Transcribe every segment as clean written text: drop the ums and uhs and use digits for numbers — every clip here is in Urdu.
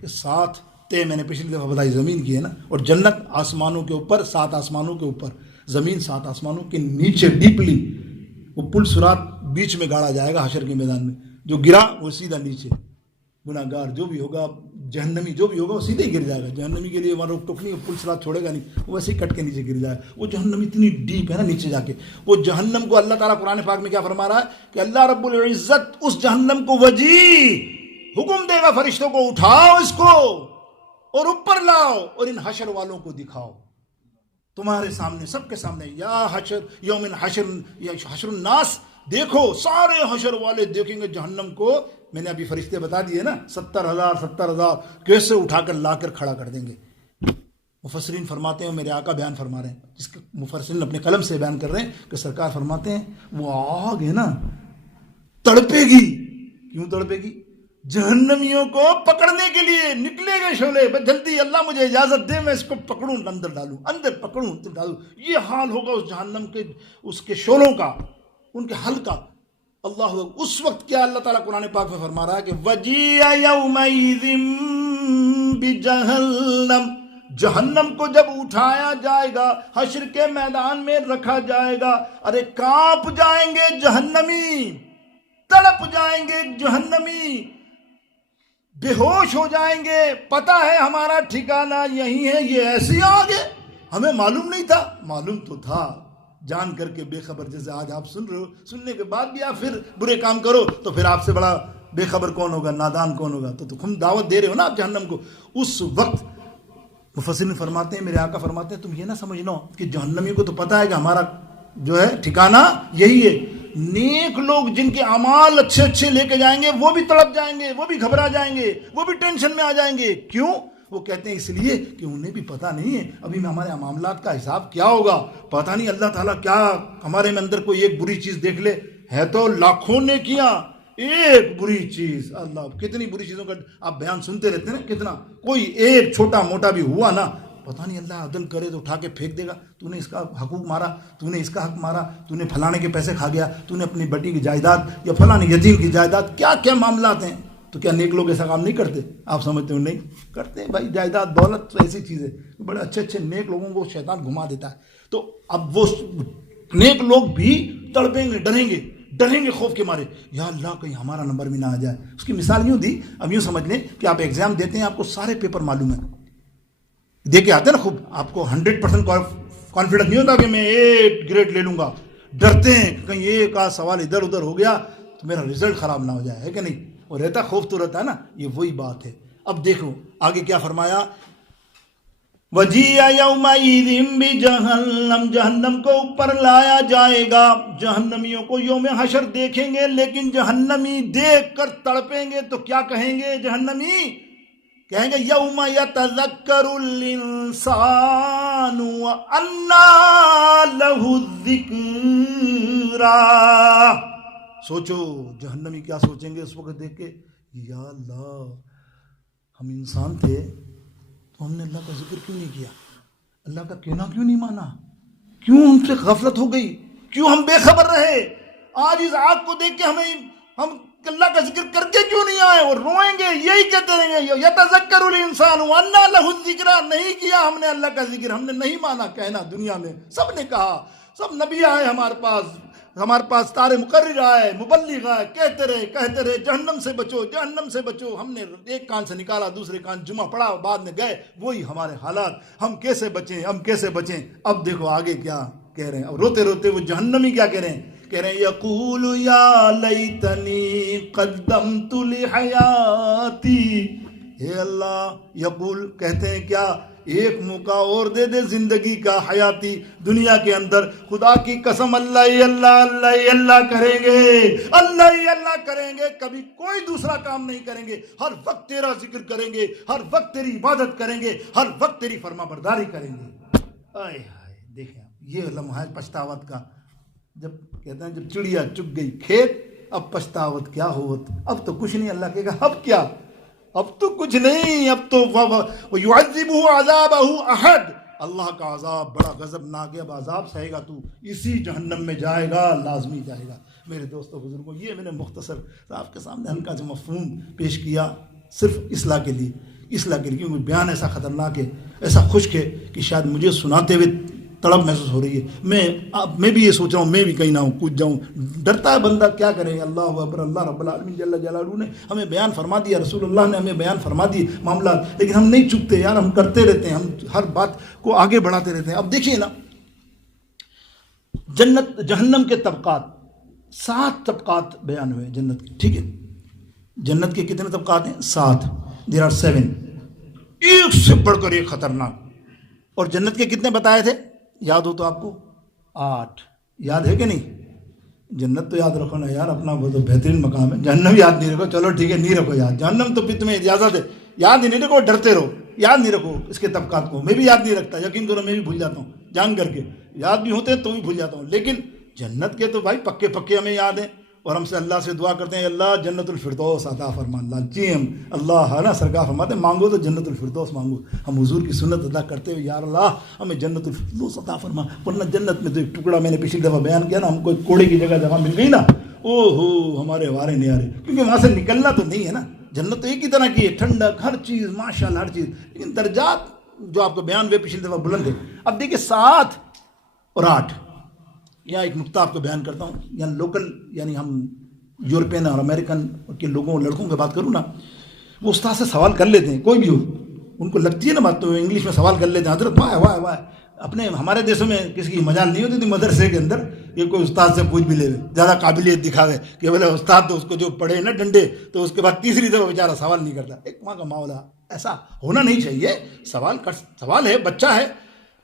کہ 7 تے میں نے پچھلی دفعہ بتائی زمین کی ہے نا، اور جنت آسمانوں کے اوپر، 7 آسمانوں کے اوپر، زمین 7 آسمانوں کے نیچے ڈیپلی، وہ پل صراط بیچ میں گاڑا جائے گا حشر کے میدان میں، جو گرا وہ سیدھا نیچے، گناہ گار جو بھی ہوگا، جہنمی جو بھی ہوگا وہ سیدھے ہی گر جائے گا. جہنمی کے لیے وہاں روک ٹوک نہیں، پل صراط چھوڑے گا نہیں، وہ ویسے ہی کٹ کے نیچے گر جائے گا. وہ جہنم اتنی ڈیپ ہے نا نیچے جا کے. وہ جہنم کو اللہ تعالیٰ قرآن پاک میں کیا فرما رہا ہے کہ اللہ رب العزت اس جہنم کو وجی حکم دے گا فرشتوں کو، اٹھاؤ اس کو اور اوپر لاؤ اور ان حشر والوں کو دکھاؤ تمہارے سامنے، سب کے سامنے. یا حشر یوم حشر، یا حشر الناس، دیکھو سارے حشر والے دیکھیں گے جہنم کو. میں نے ابھی فرشتے بتا دیے نا، 70,000 کیسے اٹھا کر لا کر کھڑا کر دیں گے. مفسرین فرماتے ہیں، میرے آقا بیان فرما رہے ہیں، جس کے مفسرین اپنے قلم سے بیان کر رہے ہیں کہ سرکار فرماتے ہیں وہ آگ ہے نا تڑپے گی. کیوں تڑپے گی؟ جہنمیوں کو پکڑنے کے لیے نکلے گئے شعلے، جلدی اللہ مجھے اجازت دے میں اس کو پکڑوں، اندر ڈالوں، اندر پکڑوں ڈالوں. یہ حال ہوگا اس جہنم کے، اس کے شعلوں کا، ان کے حل کا. اللہ اس وقت کیا اللہ تعالیٰ قرآن پاک میں فرما رہا ہے کہ وَجِيَ يَوْمَئِذٍ بِجَهَنَّمَ، جہنم کو جب اٹھایا جائے گا، حشر کے میدان میں رکھا جائے گا، ارے کانپ جائیں گے جہنمی، تڑپ جائیں گے جہنمی، بے ہوش ہو جائیں گے. پتہ ہے ہمارا ٹھکانہ یہی ہے، یہ ایسی آگ ہے، ہمیں معلوم نہیں تھا. معلوم تو تھا، جان کر کے بے خبر. جیسے آج آپ سن رہے ہو، سننے کے بعد بھی آپ پھر برے کام کرو تو پھر آپ سے بڑا بے خبر کون ہوگا، نادان کون ہوگا. تو تم دعوت دے رہے ہو نا آپ جہنم کو. اس وقت مفسرین فرماتے ہیں، میرے آقا فرماتے ہیں، تم یہ نہ سمجھنا کہ جہنمی کو تو پتہ ہے کہ ہمارا جو ہے ٹھکانہ یہی ہے. نیک لوگ جن کے اعمال اچھے اچھے لے کے جائیں گے وہ بھی تڑپ جائیں گے، وہ بھی گھبرا جائیں گے، وہ بھی ٹینشن میں آ جائیں گے. کیوں؟ وہ کہتے ہیں اس لیے کہ انہیں بھی پتہ نہیں ہے ابھی ہمارے معاملات کا حساب کیا ہوگا. پتہ نہیں اللہ تعالیٰ کیا ہمارے میں اندر کوئی ایک بری چیز دیکھ لے. ہے تو لاکھوں نے کیا، ایک بری چیز. اللہ کتنی بری چیزوں کا آپ بیان سنتے رہتے ہیں نا، کتنا کوئی ایک چھوٹا موٹا بھی ہوا نا، پتہ نہیں اللہ عدل کرے تو اٹھا کے پھینک دے گا. تو نے اس کا حقوق مارا، تو نے اس کا حق مارا، تو نے فلانے کے پیسے کھا گیا، تو نے اپنی بیٹی کی جائیداد یا فلانے یتیم کی جائیداد، کیا کیا معاملات ہیں. تو کیا نیک لوگ ایسا کام نہیں کرتے؟ آپ سمجھتے ہو نہیں کرتے. بھائی جائیداد دولت تو ایسی چیز ہے، بڑے اچھے اچھے نیک لوگوں کو شیطان گھما دیتا ہے. تو اب وہ نیک لوگ بھی تڑپیں گے، ڈریں گے خوف کے مارے، یا اللہ کہیں ہمارا نمبر بھی نہ آ جائے. اس کی مثال یوں دی، اب یوں سمجھ لیں کہ آپ ایگزام دیتے ہیں، آپ کو سارے پیپر معلوم ہیں، دے کے آتے ہیں نا خوب، آپ کو 100% کانفیڈنس نہیں ہوتا کہ میں 8 گریڈ لے لوں گا. ڈرتے ہیں کہیں ایک آدھ سوال ادھر ادھر ہو گیا تو میرا رزلٹ خراب نہ ہو جائے، ہے کہ نہیں؟ اور رہتا خوف تو رہتا ہے نا. یہ وہی بات ہے. اب دیکھو آگے کیا فرمایا، وَجِيَ يَوْمَئِذٍ بِجَهَنَّمَ، جہنم کو اوپر لایا جائے گا. جہنمیوں کو یوم حشر دیکھیں گے، لیکن جہنمی دیکھ کر تڑپیں گے تو کیا کہیں گے جہنمی؟ کہیں گے یوم یتذکر الانسان وَأَنَّى لَهُ الذِّکْرَى. سوچو جہنمی کیا سوچیں گے اس وقت دیکھ کے، یا اللہ ہم انسان تھے تو ہم نے اللہ کا ذکر کیوں نہیں کیا، اللہ کا کہنا کیوں نہیں مانا، کیوں ہم سے غفلت ہو گئی، کیوں ہم بے خبر رہے. آج اس آگ کو دیکھ کے ہم اللہ کا ذکر کر کے کیوں نہیں آئے، اور روئیں گے، یہی کہتے رہیں گے یتذکر الانسان وَأَنَّى لَهُ الذِّکْرَى. نہیں کیا ہم نے اللہ کا ذکر، ہم نے نہیں مانا کہنا. دنیا میں سب نے کہا، سب نبی آئے ہمارے پاس تارے مقرر آئے، مبلغ آئے، کہتے رہے جہنم سے بچو، جہنم سے بچو. ہم نے ایک کان سے نکالا، دوسرے کان جمعہ پڑا، بعد میں گئے. وہی ہمارے حالات، ہم کیسے بچیں. اب دیکھو آگے کیا کہہ رہے ہیں. اب روتے روتے وہ جہنمی کیا کہہ رہے ہیں، کہہ رہے ہیں یقول یا لیتنی قدمت لحیاتی. اے اللہ، یقول کہتے ہیں کیا، ایک موقع اور دے دے زندگی کا، حیاتی دنیا کے اندر. خدا کی قسم اللہ کریں گے، کبھی کوئی دوسرا کام نہیں کریں گے. ہر وقت تیرا ذکر کریں گے، ہر وقت تیری عبادت کریں گے، ہر وقت تیری فرما برداری کریں گے. آئے ہائے، دیکھیں یہ لمحہ پچھتاوت کا. جب کہتے ہیں جب چڑیا چگ گئی کھیت، اب پچھتاوت کیا ہوت. اب تو کچھ نہیں. اللہ کہے گا اب کیا، اب تو کچھ نہیں. اب تو وَيُعَذِّبُهُ عَذَابَهُ أَحَدٌ، اللہ کا عذاب بڑا غضبناک ہے. اب عذاب سہے گا تو اسی جہنم میں جائے گا، لازمی جائے گا. میرے دوستوں بزرگوں، یہ میں نے مختصر آپ کے سامنے ہلکا سے مفہوم پیش کیا صرف اصلاح کے لیے اصلاح کے لیے، کیونکہ بیان ایسا خطرناک ہے، ایسا خشک ہے کہ شاید مجھے سناتے ہوئے تڑپ محسوس ہو رہی ہے. میں بھی یہ سوچ رہا ہوں میں بھی کہیں نہ ہوں، کود جاؤں. ڈرتا ہے بندہ، کیا کرے. اللہ اکبر، اللہ رب العالمین جل جلالہ نے ہمیں بیان فرما دیا، رسول اللہ نے ہمیں بیان فرما دیے معاملات، لیکن ہم نہیں چکتے یار، ہم کرتے رہتے ہیں، ہم ہر بات کو آگے بڑھاتے رہتے ہیں. اب دیکھیے نا، جنت جہنم کے طبقات، 7 طبقات بیان ہوئے جنت کے. ٹھیک ہے، جنت کے کتنے طبقات ہیں؟ 7. There are 7. ایک سے بڑھ کر ایک خطرناک. اور جنت کے کتنے بتائے تھے؟ یاد ہو تو آپ کو 8. یاد ہے کہ نہیں؟ جنت تو یاد رکھو نا یار، اپنا وہ تو بہترین مقام ہے. جہنم یاد نہیں رکھو، چلو ٹھیک ہے نہیں رکھو یاد. جہنم تو پھر تمہیں اجازت ہے، یاد ہی نہیں رکھو، ڈرتے رہو، یاد نہیں رکھو اس کے طبقات کو. میں بھی یاد نہیں رکھتا، یقین کرو میں بھی بھول جاتا ہوں جان کر کے، یاد بھی ہوتے ہیں تو بھی بھول جاتا ہوں. لیکن جنت کے تو بھائی پکے پکے ہمیں یاد ہیں، اور ہم سے اللہ سے دعا کرتے ہیں اللہ جنت الفردوس عطا فرما. اللہ جی ہم اللہ ہے نا سرکار فرماتے ہیں مانگو تو جنت الفردوس مانگو. ہم حضور کی سنت ادا کرتے ہوئے یار اللہ ہمیں جنت الفردوس عطا فرما. ورنہ جنت میں تو ایک ٹکڑا میں نے پچھلی دفعہ بیان کیا نا، ہم کو کوڑے کی جگہ مل گئی نا، او ہو ہمارے وارے نہیں آ رہے، کیونکہ وہاں سے نکلنا تو نہیں ہے نا. جنت تو ایک ہی طرح کی ہے، ٹھنڈک ہر چیز ماشاء اللہ ہر چیز، لیکن درجات جو آپ کو بیان ہوئے پچھلی دفعہ بلند ہے. اب دیکھیے 7 اور 8. یہاں ایک نقطہ آپ کو بیان کرتا ہوں. یہاں لوکل یعنی ہم یورپین اور امریکن کے لوگوں لڑکوں کی بات کروں نا، وہ استاد سے سوال کر لیتے ہیں، کوئی بھی ہو، ان کو لگتی ہے نا بات تو انگلش میں سوال کر لیتے ہیں. حضرت واہ واہ واہ. اپنے ہمارے دیشوں میں کسی کی مجال نہیں ہوتی تھی مدرسے کے اندر یہ کوئی استاد سے پوچھ بھی لے زیادہ قابلیت دکھاوے کہ بولے استاد تو اس کو جو پڑھے نا ڈنڈے تو اس کے بعد تیسری دفعہ بیچارہ سوال نہیں کرتا. ایک وہاں کا معاملہ ایسا ہونا نہیں چاہیے. سوال ہے، بچہ ہے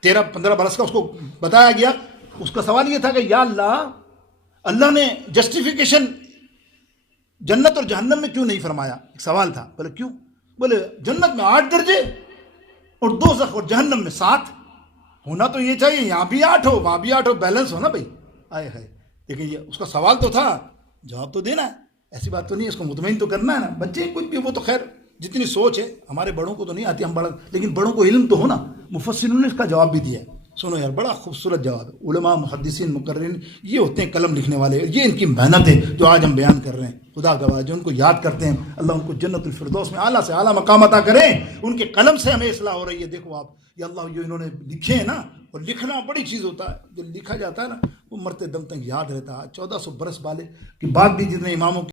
13-15 برس کا، اس کو بتایا گیا، اس کا سوال یہ تھا کہ یا اللہ نے جسٹیفیکیشن جنت اور جہنم میں کیوں نہیں فرمایا. ایک سوال تھا. بولے کیوں؟ بولے جنت میں 8 درجے اور دوزخ اور جہنم میں 7. ہونا تو یہ چاہیے یہاں بھی 8 ہو وہاں بھی 8 ہو، بیلنس ہو نا بھائی. آئے ہے لیکن یہ اس کا سوال تو تھا، جواب تو دینا ہے. ایسی بات تو نہیں، اس کو مطمئن تو کرنا ہے نا. بچے کچھ بھی وہ تو خیر جتنی سوچ ہے ہمارے بڑوں کو تو نہیں آتی، ہم بڑا، لیکن بڑوں کو علم تو ہو نا. مفسرین نے اس کا جواب بھی دیا ہے. سنو یار بڑا خوبصورت جواب ہے. علماء محدثین مقررین یہ ہوتے ہیں قلم لکھنے والے، یہ ان کی محنت ہے جو آج ہم بیان کر رہے ہیں. خدا گواہ جو ان کو یاد کرتے ہیں اللہ ان کو جنت الفردوس میں اعلیٰ سے اعلیٰ مقام عطا کریں. ان کے قلم سے ہمیں اصلاح ہو رہی ہے. دیکھو آپ یا اللہ جو انہوں نے لکھے ہیں نا، اور لکھنا بڑی چیز ہوتا ہے، جو لکھا جاتا ہے نا وہ مرتے دم تک یاد رہتا ہے. 1400 برس والے کی بات بھی جتنے اماموں